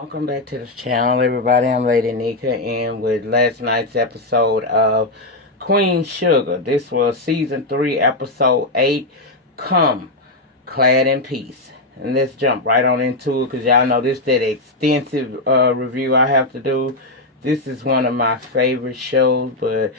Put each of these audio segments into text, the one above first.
Welcome back to the channel, everybody. I'm Lady Nyca, and with last night's episode of Queen Sugar. This was season 3, episode 8. Come, Clad in Peace. And let's jump right on into it, because y'all know this that extensive review I have to do. This is one of my favorite shows, but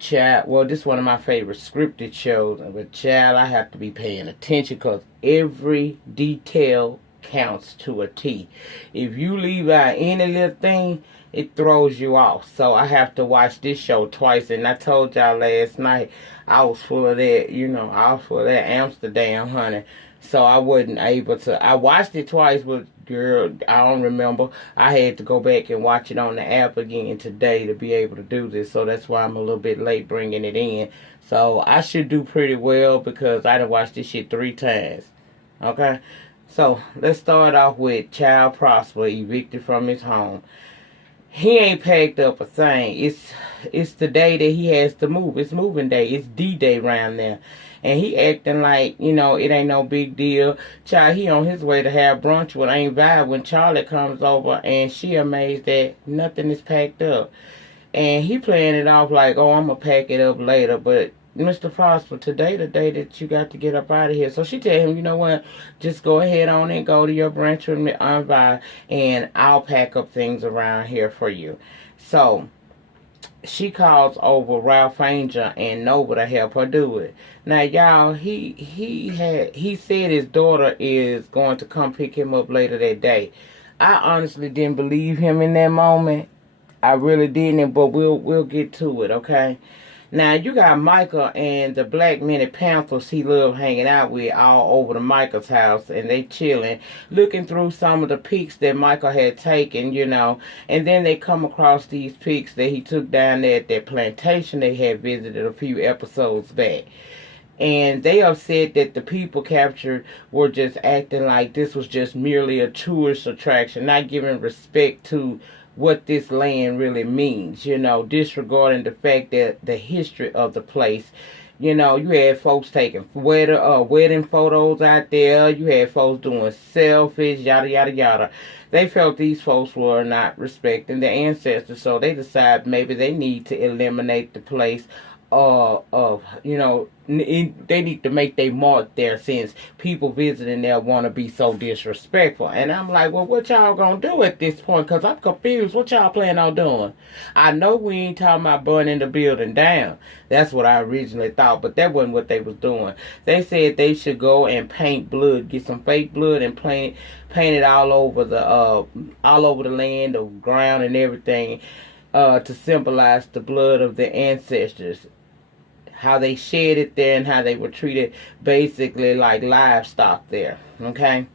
this is one of my favorite scripted shows, but child, I have to be paying attention because every detail counts to a T. If you leave out any little thing, it throws you off. So I have to watch this show twice. And I told y'all last night I was full of that, I was full of that Amsterdam, honey. So I wasn't able to. I watched it twice, but girl, I don't remember. I had to go back and watch it on the app again today to be able to do this. So that's why I'm a little bit late bringing it in. So I should do pretty well because I done watched this shit 3 times. Okay? So, let's start off with Child Prosper evicted from his home. He ain't packed up a thing. It's the day that he has to move. It's moving day. It's D-Day around there. And he acting like, it ain't no big deal. Child, he on his way to have brunch with Aunt Vi when Charley comes over and she amazed that nothing is packed up. And he playing it off like, oh, I'm going to pack it up later. But Mr. Prosper, today the day that you got to get up out of here. So she tell him, you know what, just go ahead on and go to your branch with me, Aunt Vi, and I'll pack up things around here for you. So she calls over Ralph Angel and Nova to help her do it. Now, y'all, he said his daughter is going to come pick him up later that day. I honestly didn't believe him in that moment. I really didn't, but we'll get to it, okay? Now, you got Michael and the Black Minute Panthers he loved hanging out with all over the Michael's house. And they chilling, looking through some of the pics that Michael had taken, And then they come across these pics that he took down there at that plantation they had visited a few episodes back. And they upset that the people captured were just acting like this was just merely a tourist attraction, not giving respect to what this land really means, disregarding the fact that the history of the place, you had folks taking wedding photos out there, you had folks doing selfies, yada, yada, yada. They felt these folks were not respecting their ancestors, so they decided maybe they need to eliminate the place they need to make their mark there since people visiting there want to be so disrespectful. And I'm like, well, what y'all gonna do at this point? Because I'm confused. What y'all plan on doing? I know we ain't talking about burning the building down. That's what I originally thought, but that wasn't what they was doing. They said they should go and paint blood, get some fake blood and paint it all over the land, the ground and everything, to symbolize the blood of their ancestors. How they shed it there and how they were treated basically like livestock there. Okay?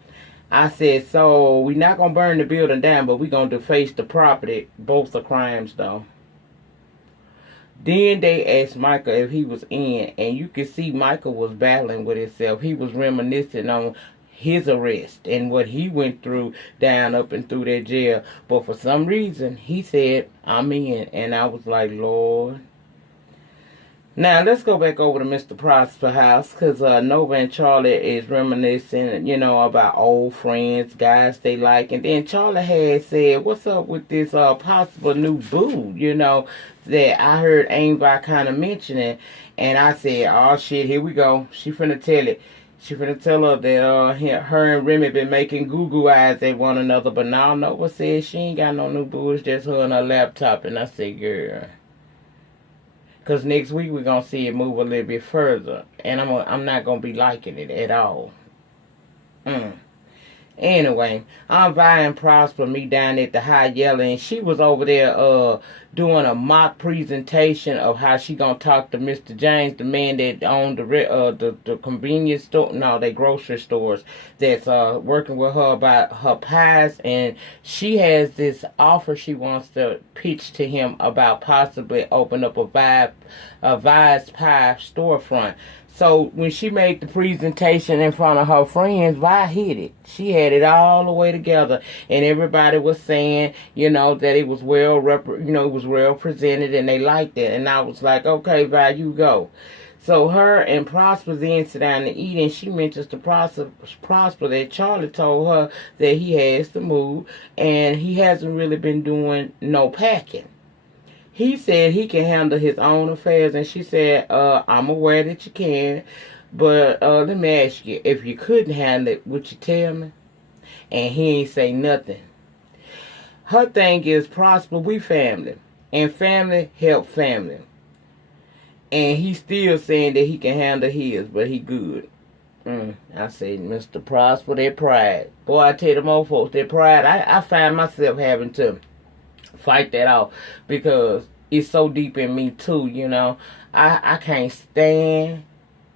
I said, so we're not going to burn the building down, but we're going to deface the property. Both are crimes, though. Then they asked Michael if he was in, and you could see Michael was battling with himself. He was reminiscing on his arrest and what he went through down up and through that jail. But for some reason, he said, I'm in. And I was like, Lord. Now, let's go back over to Mr. Prosper's house, because Nova and Charley is reminiscing, about old friends, guys they like. And then Charley had said, what's up with this possible new boo, that I heard Aunt Vi kind of mentioning. And I said, oh, shit, here we go. She finna tell it. She finna tell her that her and Remy been making goo-goo eyes at one another. But now Nova said she ain't got no new boo. It's just her and her laptop. And I said, girl. Because next week we're going to see it move a little bit further. And I'm not going to be liking it at all. Anyway, Aunt Vi and Prosper me down at the High Yellow, and she was over there doing a mock presentation of how she gonna talk to Mr. James, the man that owned the convenience store, no, they grocery stores, that's working with her about her pies. And she has this offer she wants to pitch to him about possibly open up a Vi's Pie storefront. So when she made the presentation in front of her friends, Vi hit it. She had it all the way together, and everybody was saying, that it was well presented, and they liked it. And I was like, okay, Vi, you go. So her and Prosper then sit down to eat, and she mentions to Prosper that Charley told her that he has to move, and he hasn't really been doing no packing. He said he can handle his own affairs, and she said, I'm aware that you can, but let me ask you, if you couldn't handle it, would you tell me? And he ain't say nothing. Her thing is, Prosper, we family, and family help family. And he's still saying that he can handle his, but he good. I said, Mr. Prosper, that pride. Boy, I tell them old folks, that pride, I find myself having to fight that off because it's so deep in me too, you know. I can't stand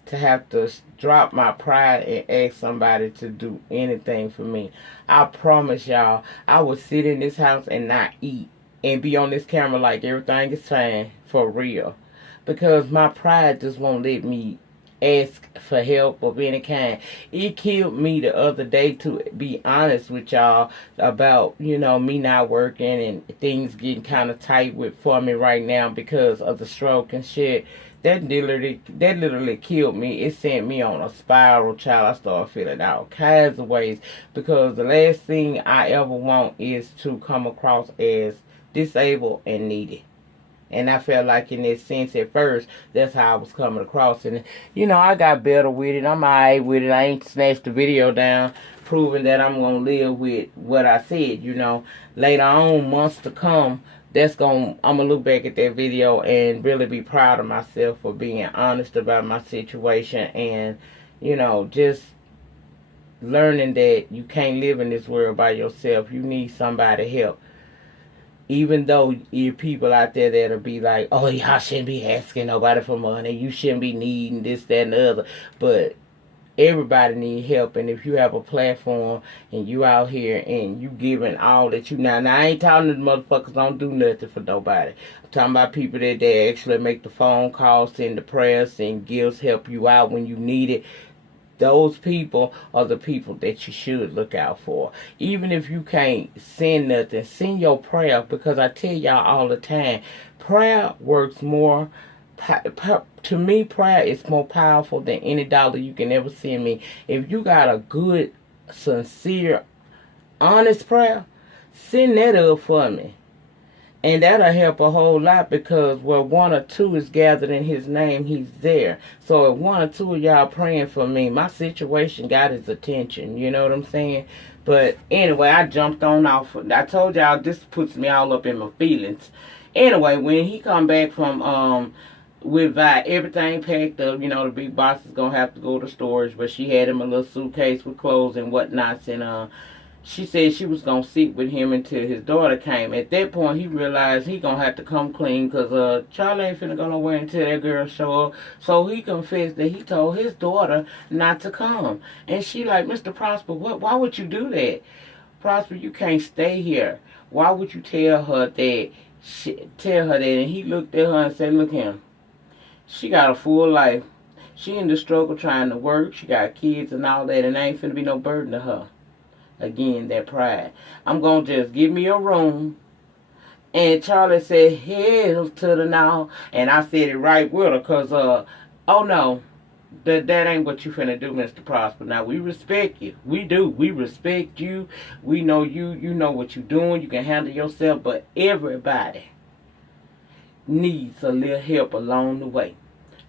to have to drop my pride and ask somebody to do anything for me. I promise y'all, I would sit in this house and not eat and be on this camera like everything is fine, for real. Because my pride just won't let me ask for help of any kind. It killed me the other day, to be honest with y'all, about, you know, me not working and things getting kind of tight for me right now because of the stroke and shit. That literally killed me. It sent me on a spiral, child. I started feeling all kinds of ways because the last thing I ever want is to come across as disabled and needy. And I felt like in this sense at first, that's how I was coming across. And, you know, I got better with it. I'm alright with it. I ain't snatched the video down, proving that I'm going to live with what I said, you know. Later on, months to come, I'm going to look back at that video and really be proud of myself for being honest about my situation. And, you know, just learning that you can't live in this world by yourself. You need somebody help. Even though you're people out there that'll be like, oh, y'all shouldn't be asking nobody for money. You shouldn't be needing this, that, and the other. But everybody needs help. And if you have a platform and you out here and you giving all that you now I ain't talking to the motherfuckers don't do nothing for nobody. I'm talking about people that they actually make the phone calls, send the prayers, send gifts, help you out when you need it. Those people are the people that you should look out for. Even if you can't send nothing, send your prayer, because I tell y'all all the time, prayer works more. To me, prayer is more powerful than any dollar you can ever send me. If you got a good, sincere, honest prayer, send that up for me. And that'll help a whole lot, because where one or two is gathered in his name, he's there. So if one or two of y'all praying for me, my situation got his attention. You know what I'm saying? But anyway, I jumped on off. I told y'all this puts me all up in my feelings. Anyway, when he come back from with Vi, everything packed up, you know, the big boss is going to have to go to storage. But she had him a little suitcase with clothes and whatnots, and she said she was going to sit with him until his daughter came. At that point, he realized he going to have to come clean, because Charley ain't finna go nowhere until that girl show up. So he confessed that he told his daughter not to come. And she like, Mr. Prosper, why would you do that? Prosper, you can't stay here. Why would you tell her that? And he looked at her and said, look here. She got a full life. She in the struggle trying to work. She got kids and all that, and there ain't finna be no burden to her. Again, that pride. I'm going to just give me a room. And Charley said, hell to the now. And I said it right with her, because, oh no, that ain't what you finna do, Mr. Prosper. Now, we respect you. We do. We respect you. We know you. You know what you're doing. You can handle yourself. But everybody needs a little help along the way.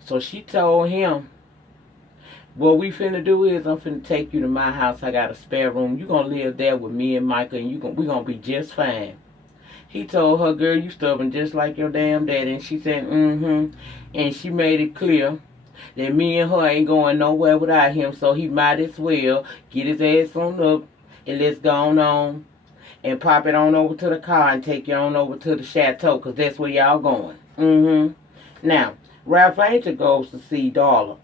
So she told him, what we finna do is I'm finna take you to my house. I got a spare room. You gonna live there with me and Micah, and we gonna be just fine. He told her, girl, you stubborn just like your damn daddy. And she said, mm-hmm. And she made it clear that me and her ain't going nowhere without him, so he might as well get his ass on up and let's go on and pop it on over to the car and take you on over to the chateau, because that's where y'all going. Mm-hmm. Now, Ralph Angel goes to see Darla.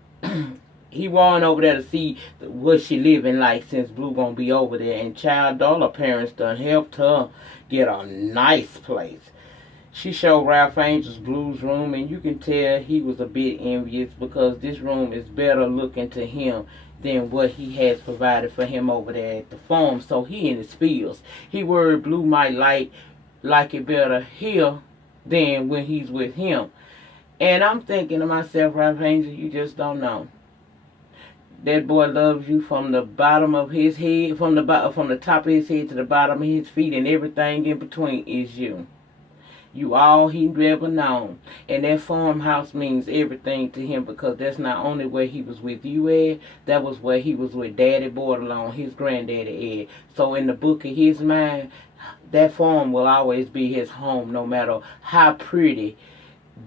He went over there to see what she living like, since Blue gonna be over there. And child, Darla parents done helped her get a nice place. She showed Ralph Angel's Blue's room, and you can tell he was a bit envious, because this room is better looking to him than what he has provided for him over there at the farm. So he in his feels. He worried Blue might like it better here than when he's with him. And I'm thinking to myself, Ralph Angel, you just don't know. That boy loves you from the bottom of his head, from the top of his head to the bottom of his feet, and everything in between is you. You all he ever known. And that farmhouse means everything to him, because that's not only where he was with you at, that was where he was with Daddy Bordelon, his granddaddy Ed. So in the book of his mind, that farm will always be his home, no matter how pretty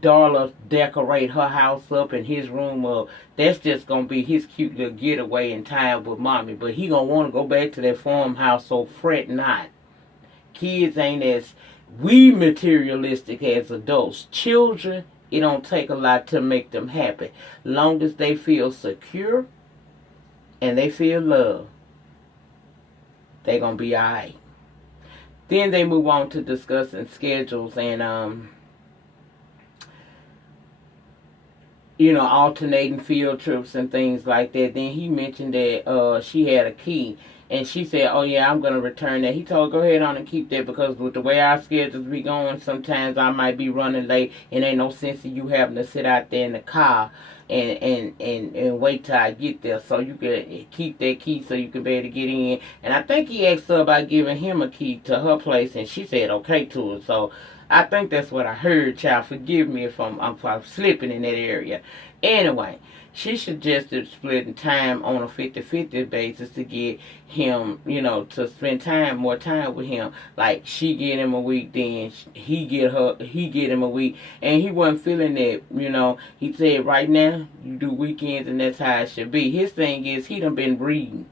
Darla decorate her house up and his room up. That's just gonna be his cute little getaway in time with mommy. But he gonna want to go back to that farmhouse, so fret not. Kids ain't as we materialistic as adults. Children, it don't take a lot to make them happy. Long as they feel secure and they feel love, they gonna be alright. Then they move on to discussing schedules and alternating field trips and things like that. Then he mentioned that she had a key. And she said, oh, yeah, I'm going to return that. He told her, go ahead on and keep that, because with the way our schedules be going, sometimes I might be running late, and ain't no sense in you having to sit out there in the car and wait till I get there. So you can keep that key so you can be able to get in. And I think he asked her about giving him a key to her place, and she said okay to it. So I think that's what I heard, child. Forgive me if I'm slipping in that area. Anyway, she suggested splitting time on a 50-50 basis to get him, to spend more time with him. Like she get him a week, then he get him a week, and he wasn't feeling that. He said right now you do weekends and that's how it should be. His thing is he done been reading.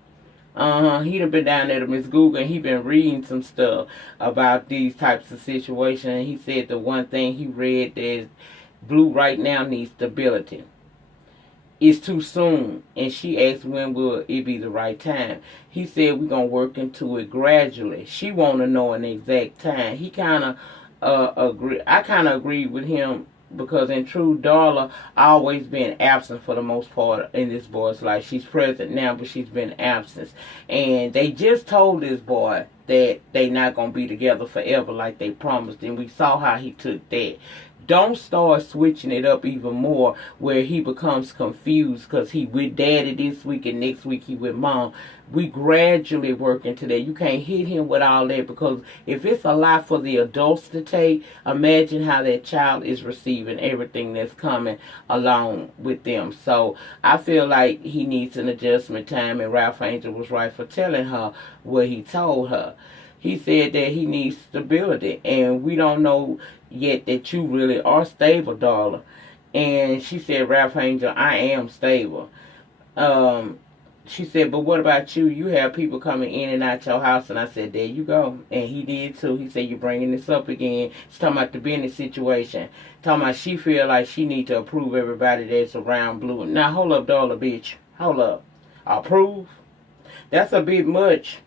He done been down there to Miss Google, and he been reading some stuff about these types of situations. And he said the one thing he read is Blue right now needs stability. It's too soon. And she asked when will it be the right time. He said we're going to work into it gradually. She want to know an exact time. He kind of agree. I kind of agreed with him, because in true Darla always been absent for the most part in this boy's life. She's present now, but she's been absent. And they just told this boy that they not going to be together forever like they promised. And we saw how he took that. Don't start switching it up even more where he becomes confused, because he with daddy this week and next week he with mom. We gradually work into that. You can't hit him with all that, because if it's a lot for the adults to take, imagine how that child is receiving everything that's coming along with them. So I feel like he needs an adjustment time, and Ralph Angel was right for telling her what he told her. He said that he needs stability, and we don't know yet that you really are stable, Darla. And she said, Ralph Angel, I am stable. She said, but what about you? You have people coming in and out your house. And I said, there you go. And he did too. He said, you're bringing this up again. She's talking about the business situation. Talking about she feel like she need to approve everybody that's around Blue. Now, hold up, Darla, bitch. Hold up. Approve? That's a bit much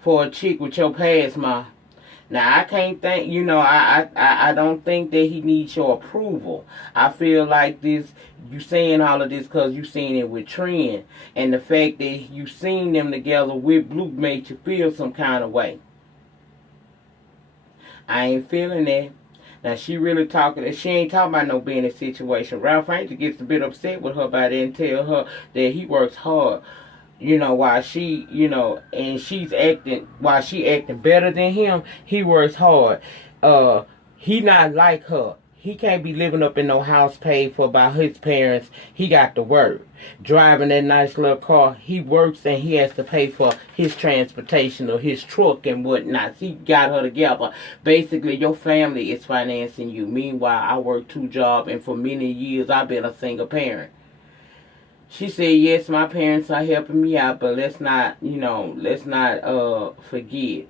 for a chick with your past, ma. Now, I can't think, I don't think that he needs your approval. I feel like you saying all of this because you seen it with Trent. And the fact that you seen them together with Blue made you feel some kind of way. I ain't feeling that. Now, she really talking, she ain't talking about no business situation. Ralph Angel gets a bit upset with her about it and tell her that he works hard. While she, and while she acting better than him, he works hard. He not like her. He can't be living up in no house paid for by his parents. He got to work. Driving that nice little car, he works and he has to pay for his transportation or his truck and whatnot. He got her together. Basically, your family is financing you. Meanwhile, I work 2 jobs, and for many years, I've been a single parent. She said, yes, my parents are helping me out, but let's not forget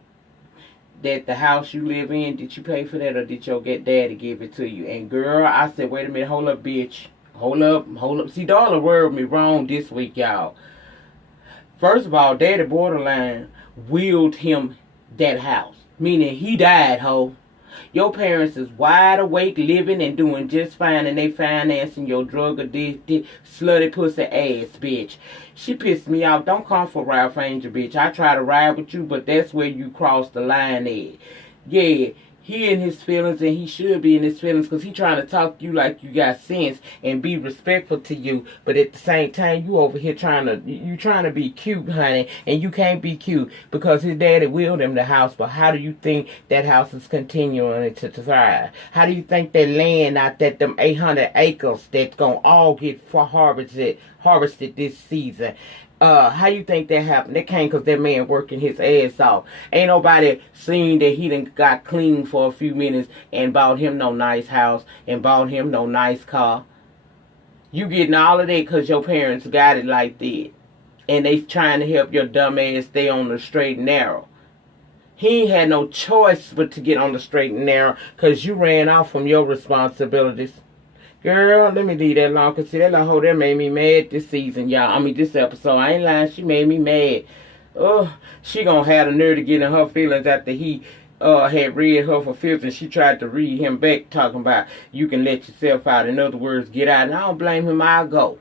that the house you live in, did you pay for that, or did your daddy give it to you? And girl, I said, wait a minute, hold up, bitch. Hold up. See, Darla worded me wrong this week, y'all. First of all, Daddy Borderline willed him that house, meaning he died, ho. Your parents is wide awake, living and doing just fine, and they financing your drug addicted, slutty pussy ass, bitch. She pissed me off. Don't come for Ralph Angel, bitch. I try to ride with you, but that's where you cross the line at. Yeah, He in his feelings, and he should be in his feelings, because he trying to talk to you like you got sense and be respectful to you. But at the same time, you over here trying to be cute, honey, and you can't be cute because his daddy willed him the house. But how do you think that house is continuing to thrive? How do you think that land out that them 800 acres that's gonna all get harvested this season? How you think that happened? That came because that man working his ass off. Ain't nobody seen that he done got clean for a few minutes and bought him no nice house and bought him no nice car. You getting all of that because your parents got it like that. And they trying to help your dumb ass stay on the straight and narrow. He ain't had no choice but to get on the straight and narrow because you ran off from your responsibilities. Girl, let me leave that alone, because see, that little hoe that made me mad this season, y'all. I mean, this episode. I ain't lying. She made me mad. Oh, she gonna have the nerve to get in her feelings after he had read her for fifth, and she tried to read him back, talking about you can let yourself out. In other words, get out. And I don't blame him. I'll go.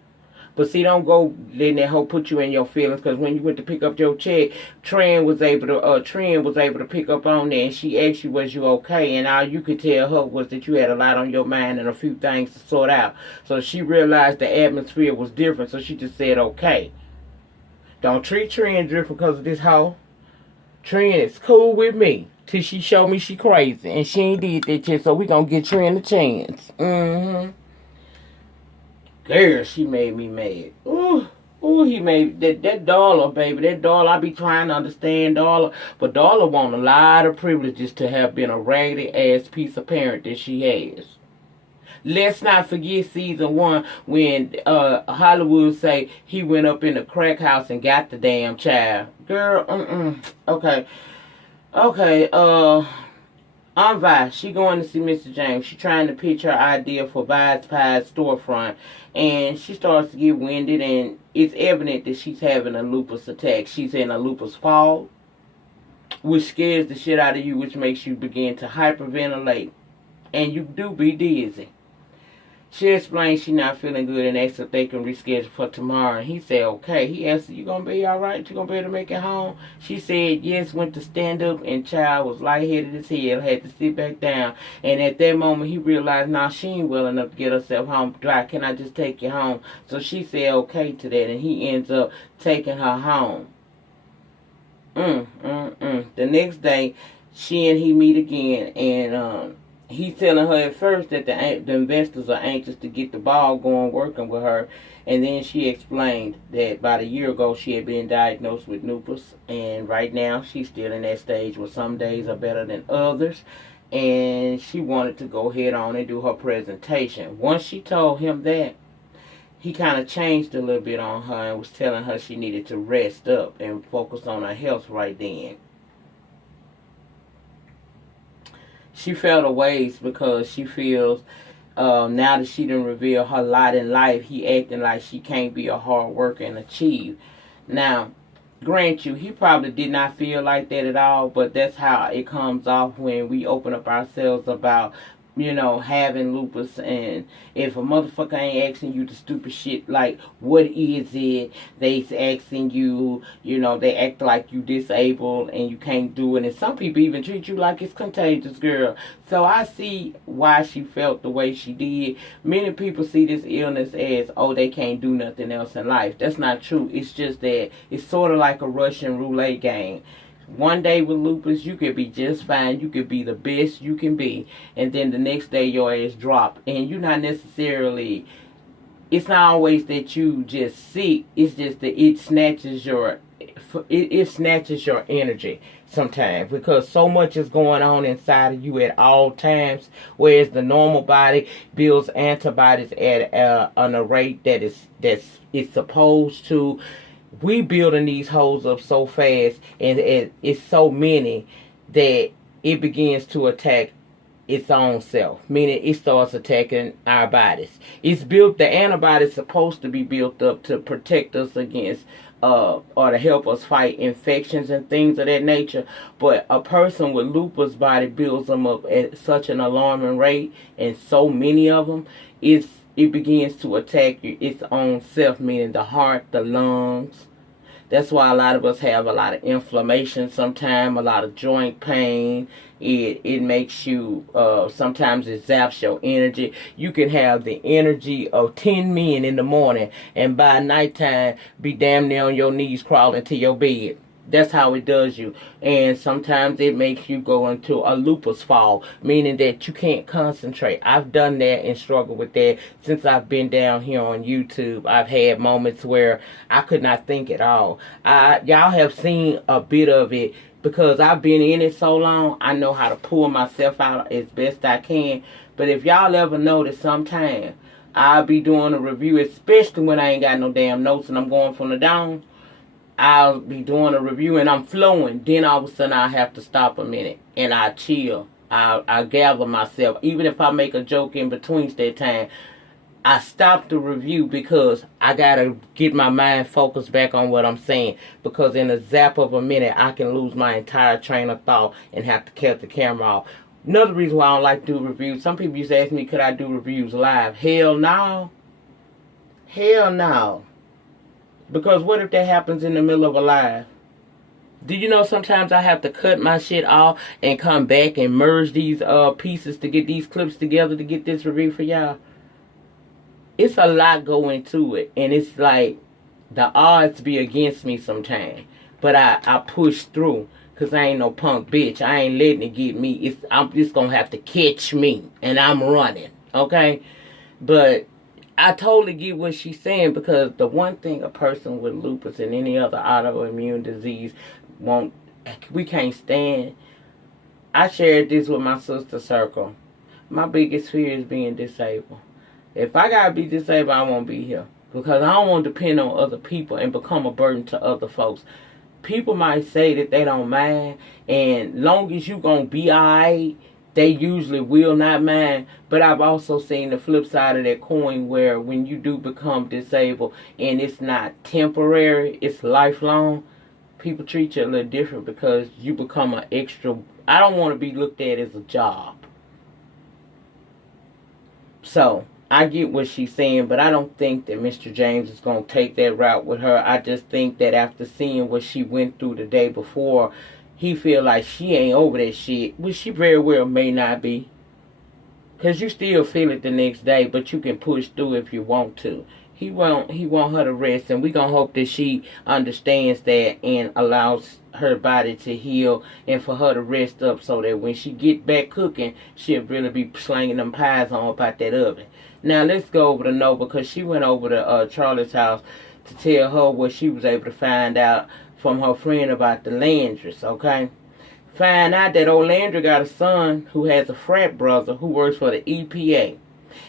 But see, don't go letting that hoe put you in your feelings, because when you went to pick up your check, Trent was able to pick up on that, and she asked you, was you okay? And all you could tell her was that you had a lot on your mind and a few things to sort out. So she realized the atmosphere was different, so she just said, okay. Don't treat Trent different because of this hoe. Trent is cool with me till she showed me she crazy, and she ain't did that yet, so we gonna get Trent a chance. Girl, she made me mad. Ooh, he made that Darla, baby. That Darla, I be trying to understand Darla. But Darla want a lot of privileges to have been a raggedy ass piece of parent that she has. Let's not forget season 1 when Hollywood say he went up in the crack house and got the damn child. Girl, Okay. Aunt Vi, she going to see Mr. James. She trying to pitch her idea for Vi's Pie's storefront. And she starts to get winded, and it's evident that she's having a lupus attack. She's in a lupus fall, which scares the shit out of you, which makes you begin to hyperventilate. And you do be dizzy. She explained she not feeling good and asked if they can reschedule for tomorrow. And he said, okay. He asked her, you going to be all right? You going to be able to make it home? She said, yes, went to stand up, and child was lightheaded as hell, had to sit back down. And at that moment, he realized, nah, she ain't well enough to get herself home. Can I just take you home? So she said okay to that, and he ends up taking her home. The next day, she and he meet again, and he's telling her at first that the investors are anxious to get the ball going working with her. And then she explained that about a year ago she had been diagnosed with lupus. And right now she's still in that stage where some days are better than others. And she wanted to go head on and do her presentation. Once she told him that, he kind of changed a little bit on her and was telling her she needed to rest up and focus on her health right then. She felt a ways because she feels now that she done revealed her lot in life, he acting like she can't be a hard worker and achieve. Now, grant you, he probably did not feel like that at all, but that's how it comes off when we open up ourselves about, having lupus. And if a motherfucker ain't asking you the stupid shit like, what is it? They asking you, they act like you disabled and you can't do it. And some people even treat you like it's contagious, girl. So I see why she felt the way she did. Many people see this illness as, oh, they can't do nothing else in life. That's not true. It's just that it's sort of like a Russian roulette game. One day with lupus, you could be just fine. You could be the best you can be. And then the next day, your ass drop. And you're not necessarily... It's not always that you just sick. It's just that it snatches your energy sometimes. Because so much is going on inside of you at all times. Whereas the normal body builds antibodies at a rate that's supposed to... We building these holes up so fast, and it's so many that it begins to attack its own self, meaning it starts attacking our bodies. The antibodies supposed to be built up to protect us against or to help us fight infections and things of that nature. But a person with lupus body builds them up at such an alarming rate, and so many of them, it begins to attack its own self, meaning the heart, the lungs, That's why a lot of us have a lot of inflammation sometimes, a lot of joint pain. It makes you, sometimes it zaps your energy. You can have the energy of 10 men in the morning, and by nighttime be damn near on your knees crawling to your bed. That's how it does you. And sometimes it makes you go into a lupus fall, meaning that you can't concentrate. I've done that and struggled with that since I've been down here on YouTube. I've had moments where I could not think at all. Y'all have seen a bit of it because I've been in it so long. I know how to pull myself out as best I can. But if y'all ever notice, sometime I'll be doing a review, especially when I ain't got no damn notes and I'm going from the down. I'll be doing a review and I'm flowing. Then all of a sudden I have to stop a minute and I chill. I gather myself. Even if I make a joke in between that time, I stop the review because I gotta get my mind focused back on what I'm saying. Because in a zap of a minute, I can lose my entire train of thought and have to cut the camera off. Another reason why I don't like to do reviews. Some people used to ask me, could I do reviews live? Hell no. Hell no. Because what if that happens in the middle of a live? Do you know sometimes I have to cut my shit off and come back and merge these pieces to get these clips together to get this review for y'all? It's a lot going to it. And it's like the odds be against me sometimes. But I push through. Because I ain't no punk bitch. I ain't letting it get me. I'm just going to have to catch me. And I'm running. Okay? But I totally get what she's saying, because the one thing a person with lupus and any other autoimmune disease we can't stand. I shared this with my sister circle. My biggest fear is being disabled. If I gotta be disabled, I won't be here, because I don't want to depend on other people and become a burden to other folks. People might say that they don't mind, and long as you gonna be alright, they usually will not mind. But I've also seen the flip side of that coin, where when you do become disabled and it's not temporary, it's lifelong, people treat you a little different because you become an extra. I don't want to be looked at as a job. So I get what she's saying, but I don't think that Mr. James is going to take that route with her. I just think that after seeing what she went through the day before, he feel like she ain't over that shit, which she very well may not be. Because you still feel it the next day, but you can push through if you want to. He want her to rest, and we going to hope that she understands that and allows her body to heal and for her to rest up, so that when she get back cooking, she'll really be slinging them pies on about that oven. Now, let's go over to Nova, because she went over to Charley's house to tell her what she was able to find out from her friend about the Landrys, okay? Find out that old Landry got a son who has a frat brother who works for the EPA.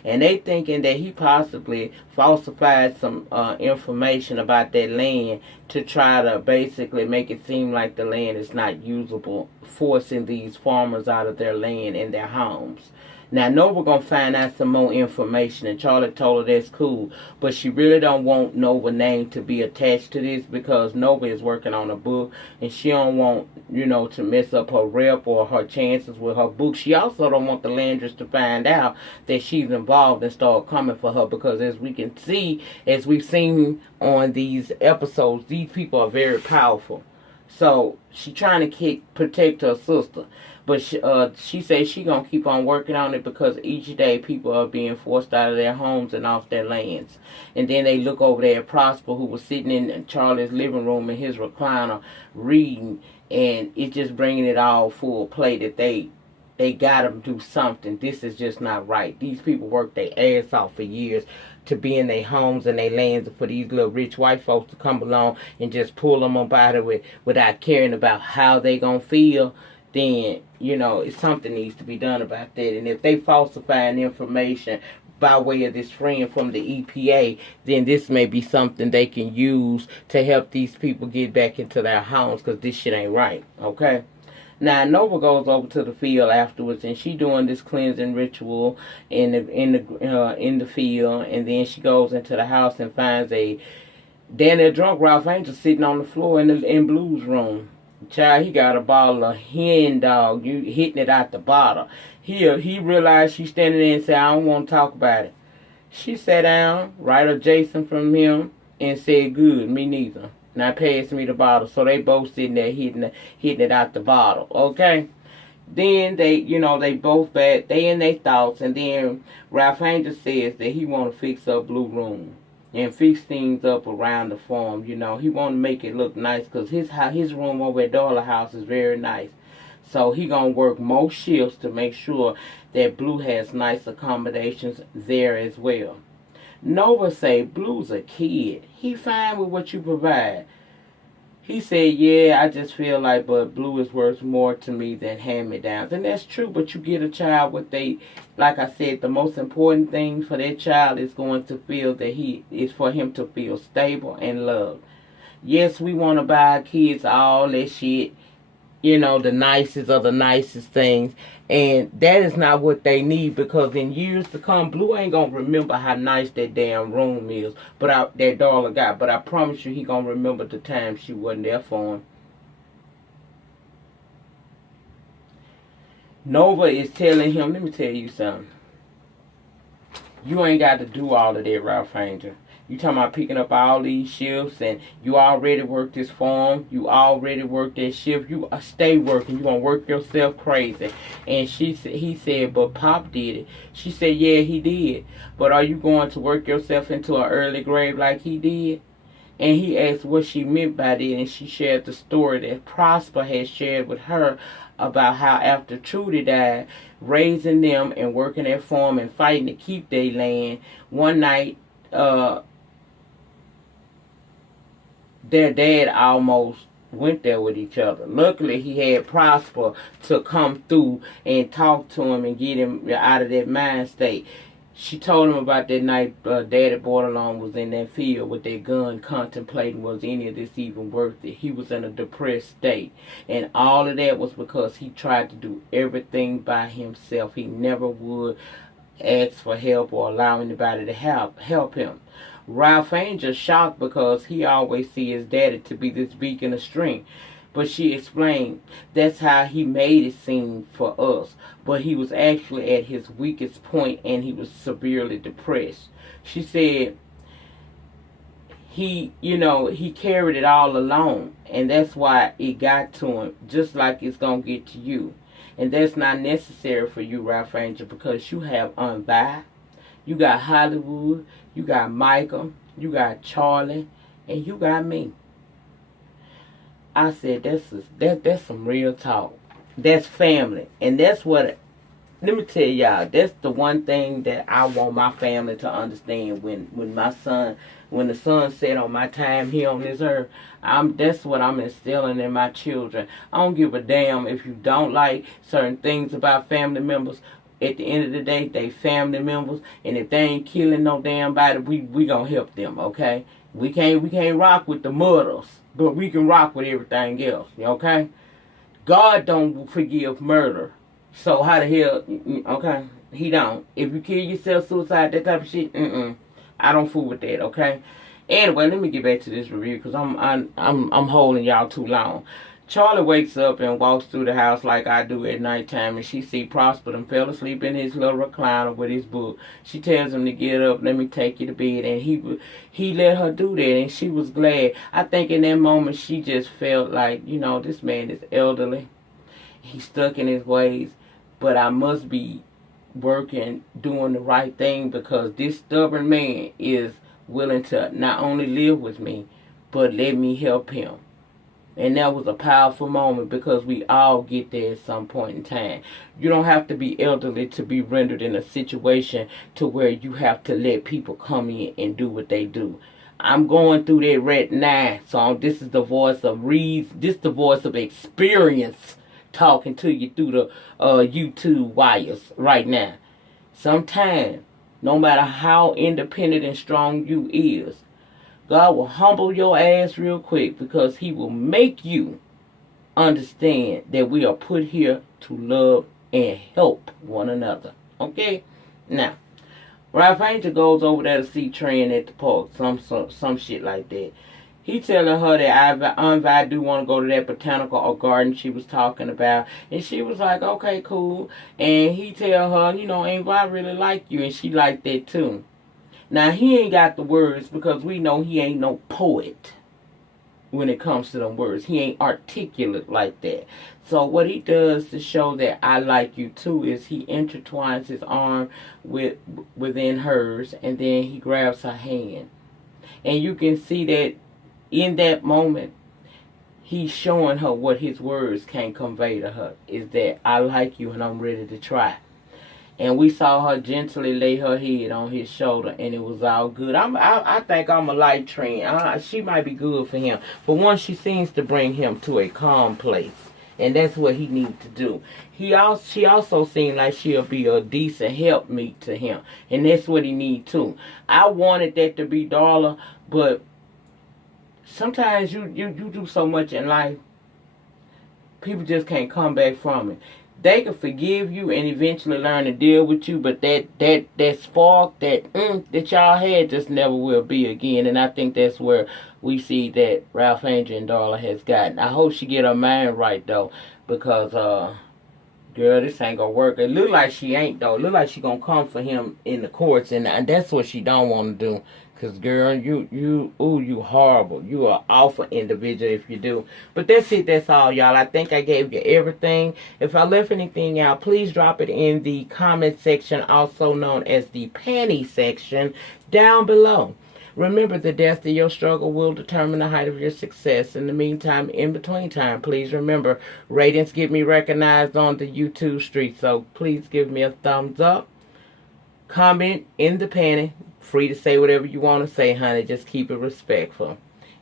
And they thinking that he possibly falsified some information about that land to try to basically make it seem like the land is not usable, forcing these farmers out of their land and their homes. Now, Nova gonna find out some more information, and Charley told her that's cool, but she really don't want Nova's name to be attached to this, because Nova is working on a book, and she don't want, to mess up her rep or her chances with her book. She also don't want the Landrys to find out that she's involved and start coming for her, because as we can see, as we've seen on these episodes, these people are very powerful. So she trying to protect her sister. But she says she going to keep on working on it, because each day people are being forced out of their homes and off their lands. And then they look over there at Prosper, who was sitting in Charley's living room in his recliner reading. And it's just bringing it all full play that they got to do something. This is just not right. These people work their ass off for years to be in their homes and their lands, and for these little rich white folks to come along and just pull them up out of it without caring about how they going to feel. Then, something needs to be done about that. And if they falsifying information by way of this friend from the EPA, then this may be something they can use to help these people get back into their homes, because this shit ain't right, okay? Now, Nova goes over to the field afterwards, and she doing this cleansing ritual in the field, and then she goes into the house and finds a drunk Ralph Angel sitting on the floor in Blue's room. Child, he got a bottle of hen dog. You hitting it out the bottle. He realized she's standing there and said, I don't want to talk about it. She sat down right adjacent from him and said, good, me neither. Now pass me the bottle. So they both sitting there hitting it out the bottle. Okay. Then they both back. They in their thoughts, and then Ralph Angel says that he want to fix up Blue Room and fix things up around the farm. He want to make it look nice because his room over at Darla house is very nice. So he gonna work more shifts to make sure that Blue has nice accommodations there as well. Nova say Blue's a kid. He fine with what you provide. He said, yeah, I just feel like, but Blue is worth more to me than hand-me-downs. And that's true, but you get a child like I said, the most important thing for that child is going to feel that is for him to feel stable and loved. Yes, we want to buy our kids all that shit, the nicest of the nicest things. And that is not what they need, because in years to come, Blue ain't going to remember how nice that damn room is that Darla got. But I promise you, he going to remember the time she wasn't there for him. Nova is telling him, let me tell you something. You ain't got to do all of that, Ralph Angel. You talking about picking up all these shifts, and you already worked this farm. You already worked that shift. You stay working. You gonna work yourself crazy. And he said, but Pop did it. She said, yeah, he did. But are you going to work yourself into an early grave like he did? And he asked what she meant by that, and she shared the story that Prosper had shared with her about how after Trudy died, raising them and working their farm and fighting to keep their land, one night, their dad almost went there with each other. Luckily, he had Prosper to come through and talk to him and get him out of that mind state. She told him about that night Daddy Bordelon was in that field with that gun contemplating was any of this even worth it. He was in a depressed state. And all of that was because he tried to do everything by himself. He never would ask for help or allow anybody to help him. Ralph Angel shocked because he always see his daddy to be this beacon of strength. But she explained that's how he made it seem for us. But he was actually at his weakest point and he was severely depressed. She said he carried it all alone. And that's why it got to him, just like it's going to get to you. And that's not necessary for you, Ralph Angel, because you have Unvi, you got Hollywood, you got Michael, you got Charley, and you got me. I said, that's some real talk. That's family. And that's what, let me tell y'all, that's the one thing that I want my family to understand. When the sun set on my time here on this earth, that's what I'm instilling in my children. I don't give a damn if you don't like certain things about family members. At the end of the day, they family members, and if they ain't killing no damn body, we gonna help them, okay? We can't rock with the murders, but we can rock with everything else, okay? God don't forgive murder, so how the hell, okay? He don't. If you kill yourself, suicide, that type of shit, I don't fool with that, okay? Anyway, let me get back to this review because I'm holding y'all too long. Charley wakes up and walks through the house like I do at nighttime, and she see Prosper and fell asleep in his little recliner with his book. She tells him to get up, let me take you to bed, and he let her do that, and she was glad. I think in that moment she just felt like, this man is elderly. He's stuck in his ways, but I must be working, doing the right thing because this stubborn man is willing to not only live with me, but let me help him. And that was a powerful moment because we all get there at some point in time. You don't have to be elderly to be rendered in a situation to where you have to let people come in and do what they do. I'm going through that right now. So this is the voice of reason. This is the voice of experience talking to you through the YouTube wires right now. Sometimes, no matter how independent and strong you is, God will humble your ass real quick because he will make you understand that we are put here to love and help one another. Okay? Now, Ralph Angel goes over there to see Tran at the park. Some shit like that. He telling her that I do want to go to that botanical garden she was talking about. And she was like, okay, cool. And he tell her, ain't I really like you? And she like that too. Now, he ain't got the words because we know he ain't no poet. when it comes to them words. He ain't articulate like that. So what he does to show that I like you too is he intertwines his arm within hers, and then he grabs her hand. And you can see that in that moment, he's showing her what his words can convey to her, is that I like you and I'm ready to try. And we saw her gently lay her head on his shoulder, and it was all good. I think I'm a light trend. She might be good for him. But once she seems to bring him to a calm place. And that's what he needs to do. She also seemed like she'll be a decent helpmeet to him. And that's what he needs too. I wanted that to be Darla, but sometimes you do so much in life, people just can't come back from it. They can forgive you and eventually learn to deal with you, but that spark, that y'all had just never will be again. And I think that's where we see that Ralph Angel and Darla has gotten. I hope she get her mind right, though, because, girl, this ain't gonna work. It look like she ain't, though. It look like she gonna come for him in the courts, and that's what she don't want to do. Because, girl, you horrible. You are awful individual if you do. But that's it. That's all, y'all. I think I gave you everything. If I left anything out, please drop it in the comment section, also known as the panty section, down below. Remember, the depth of your struggle will determine the height of your success. In the meantime, in between time, please remember, ratings get me recognized on the YouTube street. So please give me a thumbs up. Comment in the panty. Free to say whatever you want to say, honey. Just keep it respectful.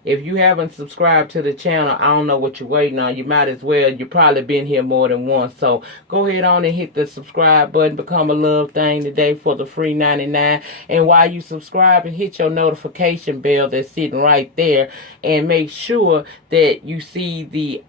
If you haven't subscribed to the channel, I don't know what you're waiting on. You might as well. You've probably been here more than once. So go ahead on and hit the subscribe button. Become a love thing today for the free 99. And while you subscribe, and hit your notification bell that's sitting right there. And make sure that you see the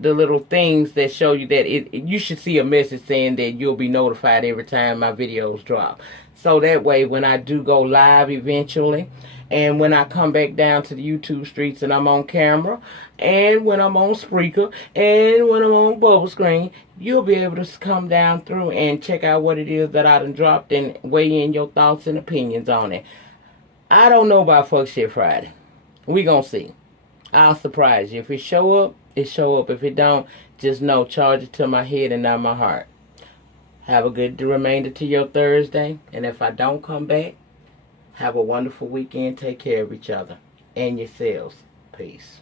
little things that show you that you should see a message saying that you'll be notified every time my videos drop. So that way, when I do go live eventually, and when I come back down to the YouTube streets and I'm on camera, and when I'm on Spreaker, and when I'm on Bubble Screen, you'll be able to come down through and check out what it is that I done dropped and weigh in your thoughts and opinions on it. I don't know about Fuck Shit Friday. We gonna see. I'll surprise you. If it show up, it show up. If it don't, just know, charge it to my head and not my heart. Have a good remainder to your Thursday. And if I don't come back, have a wonderful weekend. Take care of each other and yourselves. Peace.